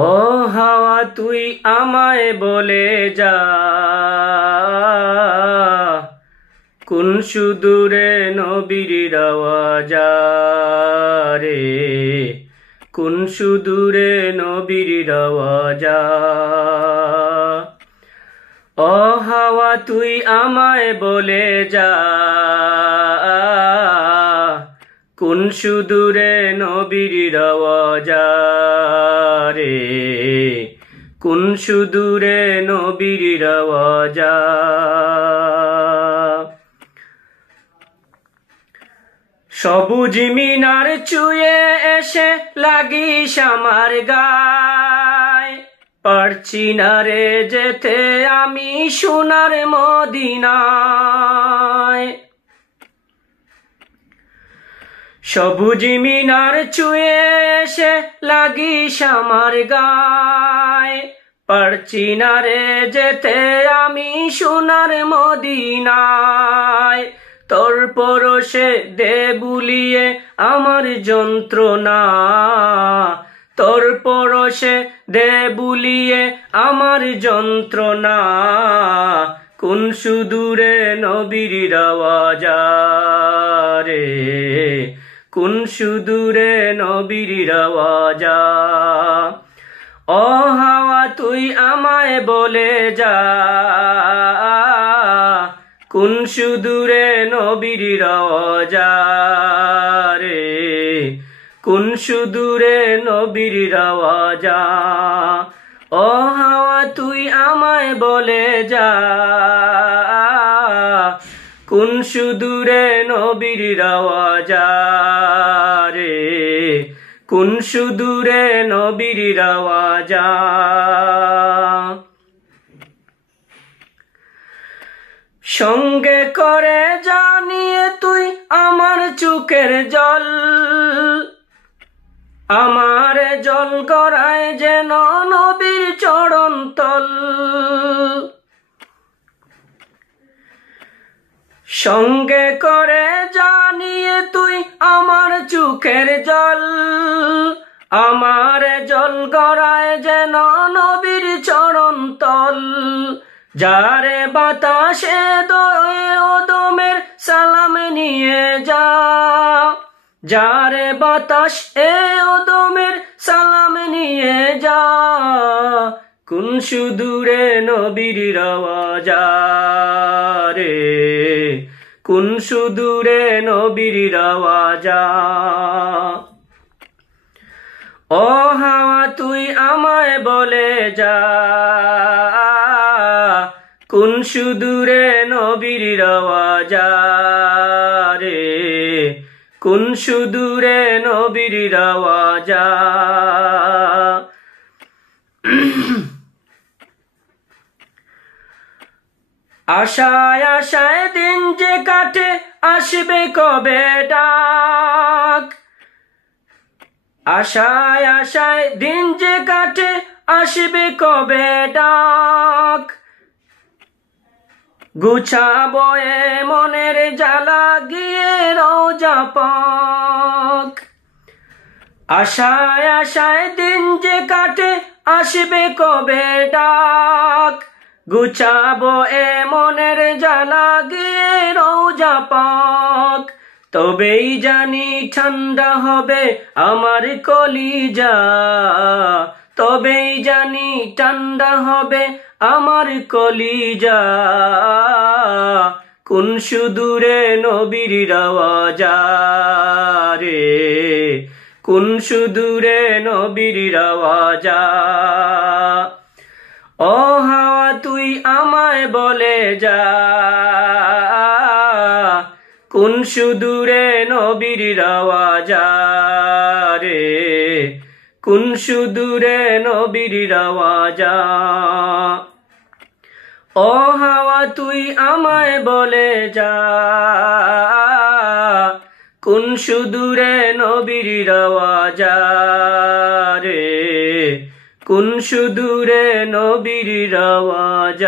ও হাওয়া তুই আমায় বলে যা, কোন সুদূরে নবীর আওয়াজ রে, কোন সুদূরে নবীর আওয়াজ। ও হাওয়া তুই আমায় বলে যা, কোন সুদূরে নবীর আওয়াজ রে, কোন সুদূরে নবীর আওয়াজ। সবুজ মিনার চুয়ে এসে লাগিস আমার গায়, পারছি না রে যেতে আমি সোনার মদিনায়। সবুজ মিনার চুয়ে এসে লাগিস আমার গায়, পারছি না রে যেতে আমি সোনার মদিনায়। তোর পরশে দে বুলিয়ে আমার যন্ত্রণা, তোর পরশে দে বুলিয়ে আমার যন্ত্রণা, কোন সুদূরে নবীর আওয়াজ রে, কোন সুদূরে নবীর আওয়াজ। ও হাওয়া তুই আমায় বলে যা, কোন সুদূরে নবীর আওয়াজ রে, কোন সুদূরে নবীর আওয়াজ। ও হাওয়া তুই আমায় বলে যা, কোন সুদূরে নবীর আওয়াজ রে, কোন সুদূরে নবীর আওয়াজ। সঙ্গে করে জানিয়ে তুই আমার চোখের জল, আমার জল গড়ায় যেন নবীর চরণ তল। সঙ্গে করে জানিয়ে তুই আমার চোখের জল, আমার জল গড়ায় যেন নবীর চরণ তল। যারে বাতাসে ওদমের সালাম নিয়ে যা, যারে বাতাস এ ওদমের সালাম নিয়ে যা, কোন সুদূরে নবীর আওয়াজ রে, কোন সুদূরে নবীর আওয়াজ। ও হাওয়া তুই আমায় বলে যা, কোন সুদূরে নবীর আওয়াজ রে, কোন সুদূরে নবীর আওয়াজ। আশায় আশায় দিন যে কাটে আসবে কবে ডাক, আশায় আশায় দিন যে কাটে আসবে কবে ডাক। গুছাবো এ মনের জ্বালা গিয়ে রওজা পাক। আশায় আশায় দিন যে কাটে আসবে কবে ডাক, গুছাবো এ মনের জ্বালা গিয়ে রওজা পাক। তবেই জানি ঠান্ডা হবে আমার কলিজা, তবেই জানি ঠান্ডা হবে আমার কলিজা, কোন সুদূরে নবীর আওয়াজ রে, কোন সুদূরে নবীর আওয়াজ। ও হাওয়া তুই আমায় বলে যা, কোন সুদূরে নবীর আওয়াজ রে, কোন সুদূরে নবীর আওয়াজ। ও হাওয়া তুই আমায় বলে যা, কোন সুদূরে নবীর আওয়াজ রে, কোন সুদূরে নবীর আওয়াজ।